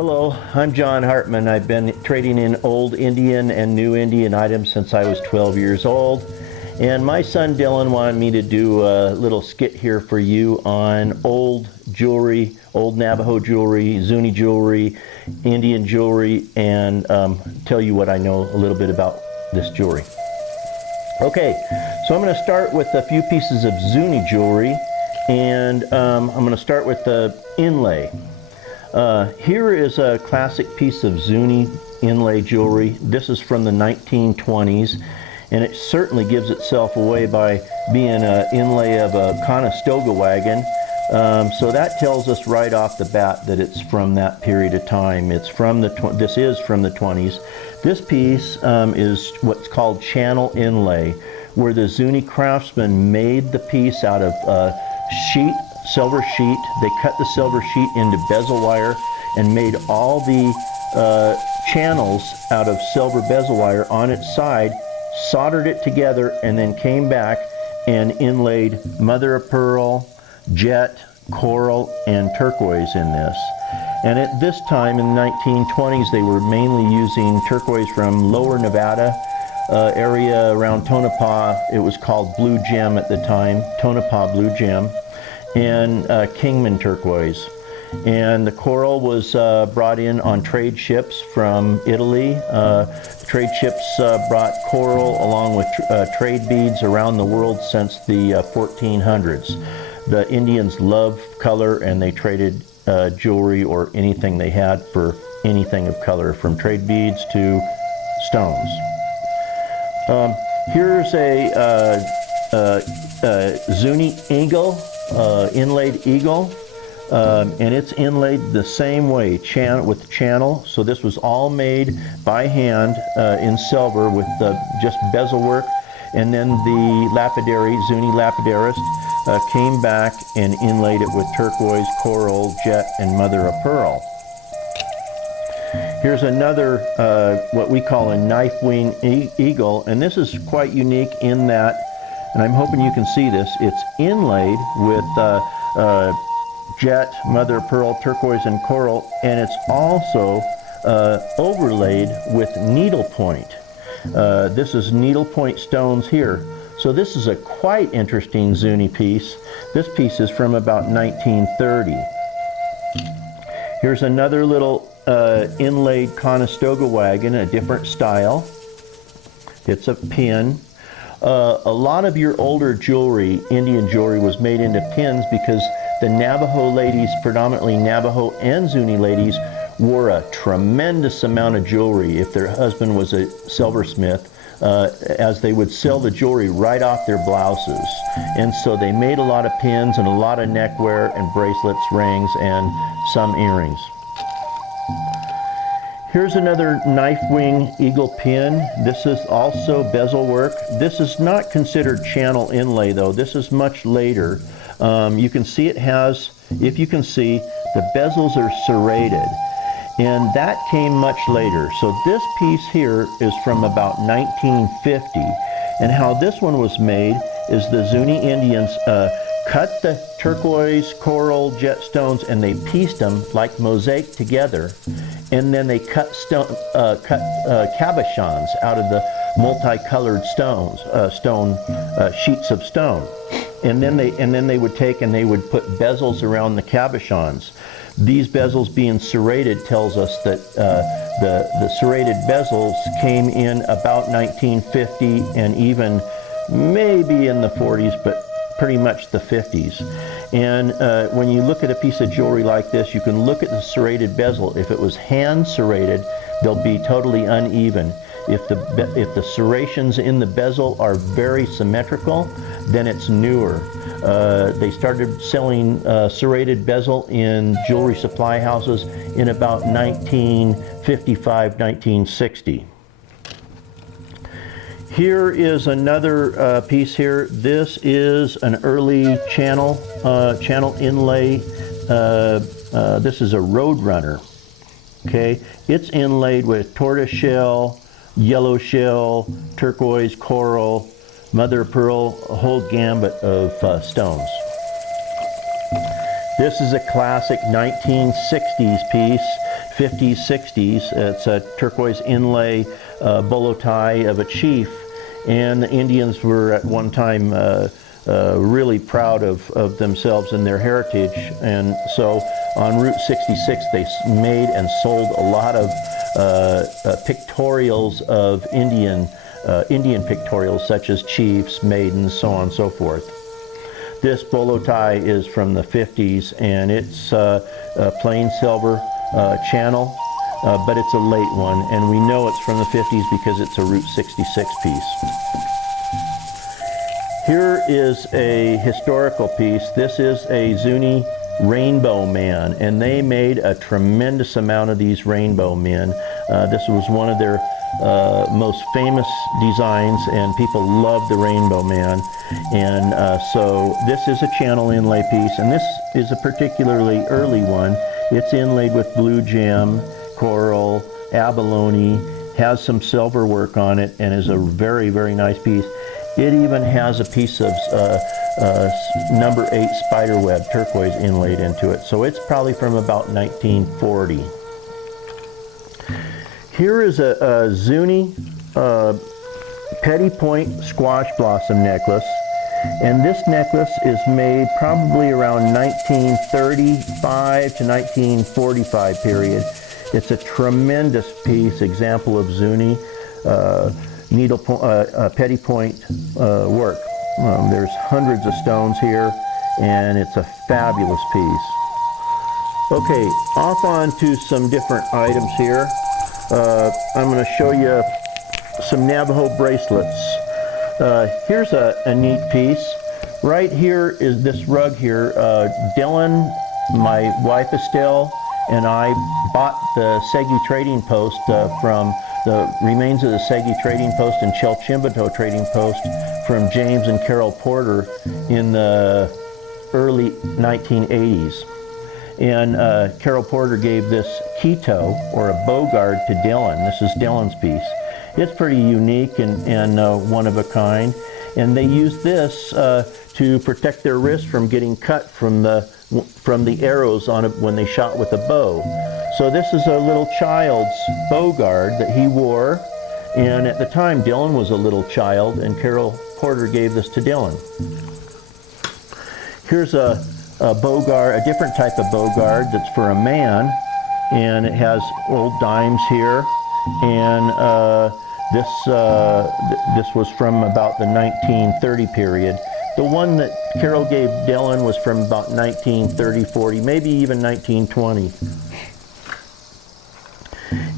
Hello, I'm John Hartman. I've been trading in old Indian and new Indian items since I was 12 years old. And my son Dylan wanted me to do a little skit here for you on old jewelry, old Navajo jewelry, Zuni jewelry, Indian jewelry, and tell you what I know a little bit about this jewelry. Okay, so I'm going to start with a few pieces of Zuni jewelry, and I'm going to start with the inlay. Here is a classic piece of Zuni inlay jewelry. This is from the 1920s, and it certainly gives itself away by being an inlay of a Conestoga wagon. So that tells us right off the bat that it's from that period of time. It's from the this is from the 20s. This piece is what's called channel inlay, where the Zuni craftsman made the piece out of silver sheet. They cut the silver sheet into bezel wire and made all the channels out of silver bezel wire on its side, soldered it together, and then came back and inlaid mother of pearl, jet, coral, and turquoise in this. And at this time in the 1920s, they were mainly using turquoise from lower Nevada area around Tonopah. It was called blue gem at the time, Tonopah blue gem, and Kingman turquoise. And the coral was brought in on trade ships from Italy. Trade ships brought coral along with trade beads around the world since the 1400s. The Indians loved color, and they traded jewelry or anything they had for anything of color, from trade beads to stones. Here's a Zuni eagle, inlaid eagle, and it's inlaid the same way, with channel. So this was all made by hand in silver with just bezel work, and then the lapidary, Zuni lapidarist, came back and inlaid it with turquoise, coral, jet, and mother of pearl. Here's another, what we call a knife wing eagle, and this is quite unique in that, and I'm hoping you can see this, it's inlaid with jet, mother of pearl, turquoise, and coral, and it's also overlaid with needlepoint. This is needlepoint stones here. So this is a quite interesting Zuni piece. This piece is from about 1930. Here's another little inlaid Conestoga wagon, a different style. It's a pin. A lot of your older jewelry, Indian jewelry, was made into pins because the Navajo ladies, predominantly Navajo and Zuni ladies, wore a tremendous amount of jewelry if their husband was a silversmith, as they would sell the jewelry right off their blouses. And so they made a lot of pins and a lot of neckwear and bracelets, rings, and some earrings. Here's another knife wing eagle pin. This is also bezel work. This is not considered channel inlay though. This is much later. You can see it has, if you can see, the bezels are serrated. And that came much later. So this piece here is from about 1950. And how this one was made is the Zuni Indians cut the turquoise, coral, jet stones, and they pieced them like mosaic together. And then they cut cabochons out of the multicolored stones, sheets of stone. And then they would take and they would put bezels around the cabochons. These bezels being serrated tells us that the serrated bezels came in about 1950 and even maybe in the 40s, but pretty much the 50s. And when you look at a piece of jewelry like this, you can look at the serrated bezel. If it was hand serrated, they'll be totally uneven. If the serrations in the bezel are very symmetrical, then it's newer. They started selling serrated bezel in jewelry supply houses in about 1955, 1960. Here is another piece here. This is an early channel inlay. This is a Roadrunner. Okay, it's inlaid with tortoiseshell, yellow shell, turquoise, coral, mother of pearl, a whole gambit of stones. This is a classic 1960s piece 50s, 60s. It's a turquoise inlay bolo tie of a chief, and the Indians were at one time really proud of themselves and their heritage, and so on Route 66 they made and sold a lot of pictorials of Indian pictorials such as chiefs, maidens, so on and so forth. This bolo tie is from the 50s, and it's a plain silver channel, but it's a late one, and we know it's from the 50s because it's a Route 66 piece. Here is a historical piece. This is a Zuni rainbow man, and they made a tremendous amount of these rainbow men. This was one of their most famous designs, and people love the rainbow man. And so this is a channel inlay piece, and this is a particularly early one. It's inlaid with blue gem, coral, abalone, has some silver work on it, and is a very, very nice piece. It even has a piece of number 8 spiderweb turquoise inlaid into it. So it's probably from about 1940. Here is a Zuni petty point squash blossom necklace. And this necklace is made probably around 1935 to 1945 period. It's a tremendous piece, example of Zuni petty point work. There's hundreds of stones here, and it's a fabulous piece. Okay, off on to some different items here. I'm going to show you some Navajo bracelets. Here's a neat piece. Right here is this rug here. Dylan, my wife Estelle, and I bought the Segi Trading Post from the remains of the Segi Trading Post and Chelchimbato Trading Post from James and Carol Porter in the early 1980s. And Carol Porter gave this Quito, or a bogard, to Dylan. This is Dylan's piece. It's pretty unique and one of a kind. And they used this to protect their wrist from getting cut from the arrows on it when they shot with a bow. So this is a little child's bogard that he wore. And at the time, Dylan was a little child, and Carol Porter gave this to Dylan. Here's a bogard, a different type of bogard that's for a man, and it has old dimes here. And this was from about the 1930 period. The one that Carol gave Dylan was from about 1930-40, maybe even 1920.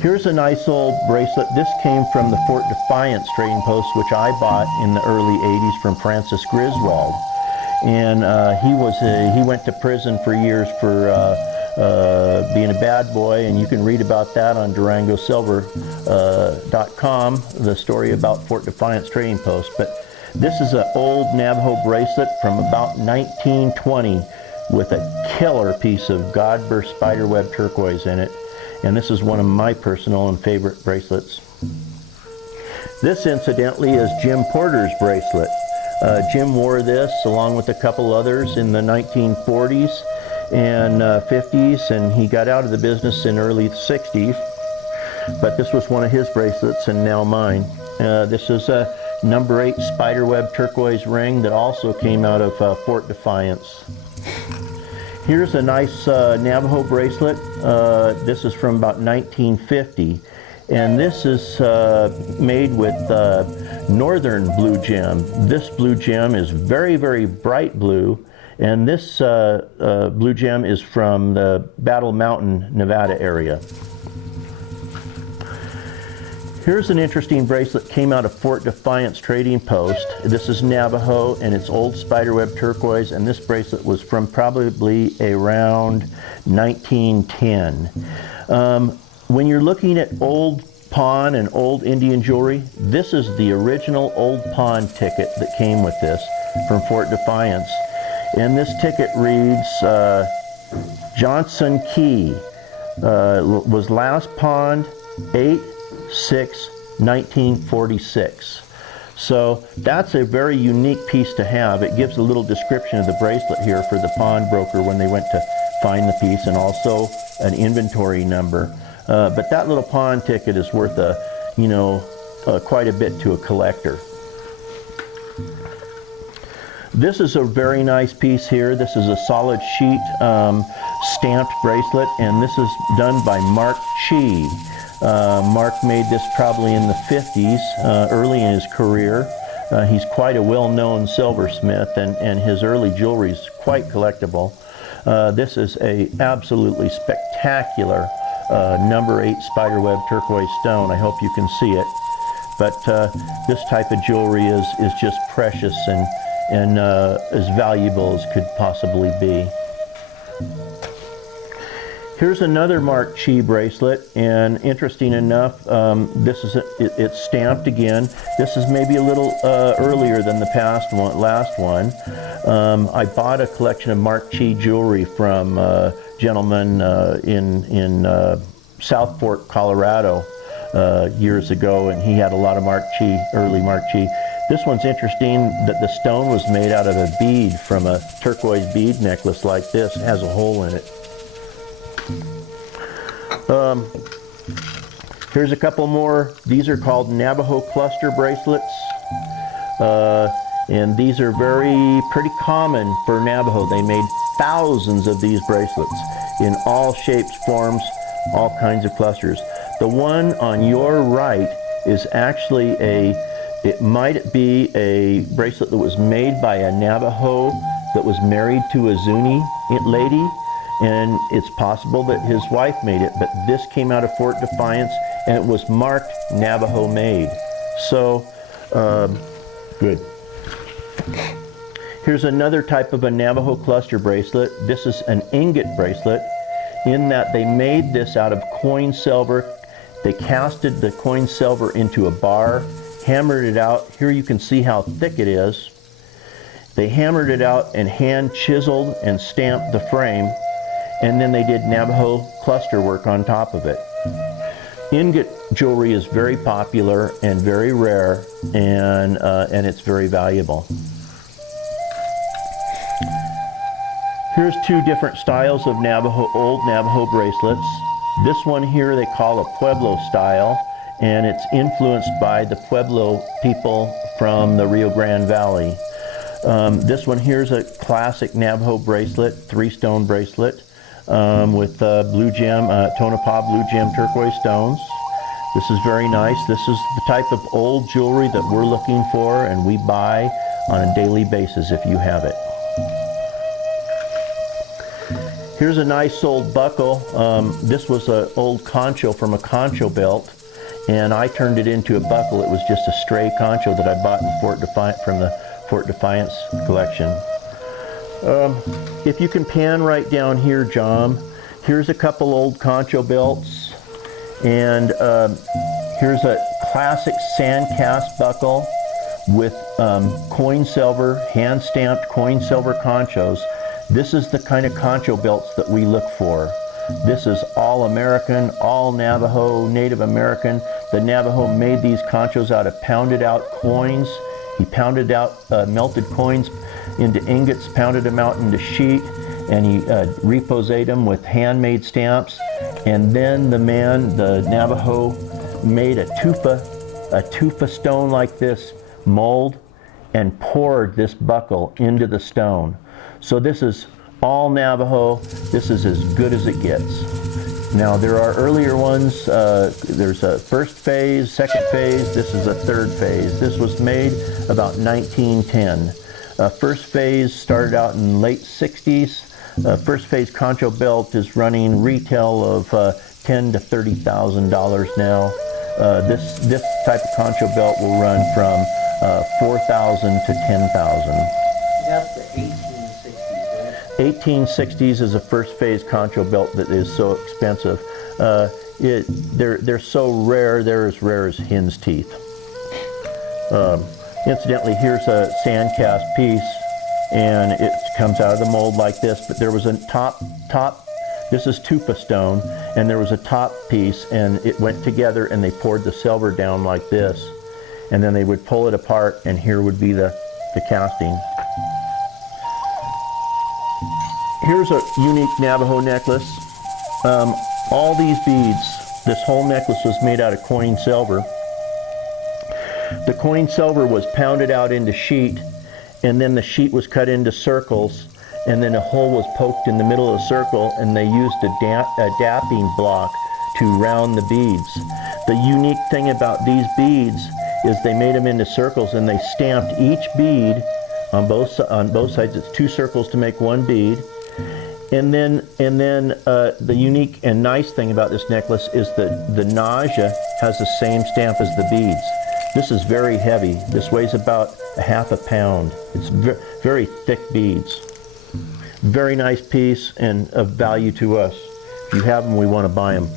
Here's a nice old bracelet. This came from the Fort Defiance Trading Post, which I bought in the early 80s from Francis Griswold. And he went to prison for years for being a bad boy, and you can read about that on DurangoSilver.com, the story about Fort Defiance Trading Post. But this is an old Navajo bracelet from about 1920 with a killer piece of Godber spiderweb turquoise in it. And this is one of my personal and favorite bracelets. This, incidentally, is Jim Porter's bracelet. Jim wore this along with a couple others in the 1940s and 50s, and he got out of the business in early 60s. But this was one of his bracelets, and now mine. This is a number 8 spiderweb turquoise ring that also came out of Fort Defiance. Here's a nice Navajo bracelet. This is from about 1950. And this is made with northern blue gem. This blue gem is very, very bright blue. And this blue gem is from the Battle Mountain, Nevada area. Here's an interesting bracelet, came out of Fort Defiance Trading Post. This is Navajo, and it's old spiderweb turquoise, and this bracelet was from probably around 1910. When you're looking at old pawn and old Indian jewelry, this is the original old pawn ticket that came with this from Fort Defiance. And this ticket reads, Johnson Key was last pawned 8/6/1946. So that's a very unique piece to have. It gives a little description of the bracelet here for the pawnbroker when they went to find the piece, and also an inventory number. But that little pawn ticket is worth quite a bit to a collector. This is a very nice piece here. This is a solid sheet stamped bracelet, and this is done by Mark Chi. Mark made this probably in the 50s, early in his career. He's quite a well-known silversmith, and his early jewelry is quite collectible. This is a absolutely spectacular number 8 spiderweb turquoise stone. I hope you can see it. But this type of jewelry is just precious and as valuable as could possibly be. Here's another Mark Chi bracelet, and interesting enough, it's stamped again. This is maybe a little earlier than the last one. I bought a collection of Mark Chi jewelry from a gentleman in Southport, Colorado, years ago, and he had a lot of early Mark Chi. This one's interesting that the stone was made out of a bead from a turquoise bead necklace like this. It has a hole in it. Here's a couple more. These are called Navajo cluster bracelets. And these are pretty common for Navajo. They made thousands of these bracelets in all shapes, forms, all kinds of clusters. The one on your right is actually it might be a bracelet that was made by a Navajo that was married to a Zuni lady, and it's possible that his wife made it, but this came out of Fort Defiance, and it was marked Navajo made. So, good. Here's another type of a Navajo cluster bracelet. This is an ingot bracelet, in that they made this out of coin silver. They casted the coin silver into a bar, hammered it out. Here you can see how thick it is. They hammered it out and hand chiseled and stamped the frame, and then they did Navajo cluster work on top of it. Ingot jewelry is very popular and very rare, and it's very valuable. Here's two different styles of old Navajo bracelets. This one here they call a Pueblo style, and it's influenced by the Pueblo people from the Rio Grande Valley. This one here is a classic Navajo bracelet, 3-stone bracelet with blue gem, Tonopah blue gem turquoise stones. This is very nice. This is the type of old jewelry that we're looking for, and we buy on a daily basis if you have it. Here's a nice old buckle. This was an old concho from a concho belt, and I turned it into a buckle. It was just a stray concho that I bought in from the Fort Defiance collection. If you can pan right down here, John, here's a couple old concho belts, and here's a classic sand cast buckle with coin silver, hand stamped coin silver conchos. This is the kind of concho belts that we look for. This is all American, all Navajo, Native American. The Navajo made these conchos out of pounded out coins. He pounded out melted coins into ingots, pounded them out into sheet, and he reposed them with handmade stamps. And then the Navajo, made a tufa stone like this mold and poured this buckle into the stone. So this is all Navajo. This is as good as it gets. Now there are earlier ones. There's a first phase, second phase. This is a third phase. This was made about 1910. First phase started out in late 60s. First phase concho belt is running retail of $10,000 to $30,000 now. This type of concho belt will run from $4,000 to $10,000. That's the 1860s, right? 1860s is a first phase concho belt that is so expensive. They're so rare, they're as rare as hen's teeth. Incidentally, here's a sand cast piece, and it comes out of the mold like this, but there was a top, this is tufa stone, and there was a top piece, and it went together, and they poured the silver down like this, and then they would pull it apart, and here would be the casting. Here's a unique Navajo necklace. All these beads This whole necklace was made out of coin silver. The coin silver was pounded out into sheet, and then the sheet was cut into circles, and then a hole was poked in the middle of the circle, and they used a dapping block to round the beads. The unique thing about these beads is they made them into circles, and they stamped each bead on both sides. It's 2 circles to make 1 bead. And then the unique and nice thing about this necklace is that the nausea has the same stamp as the beads. This is very heavy. This weighs about a half a pound. It's very thick beads. Very nice piece and of value to us. If you have them, we want to buy them.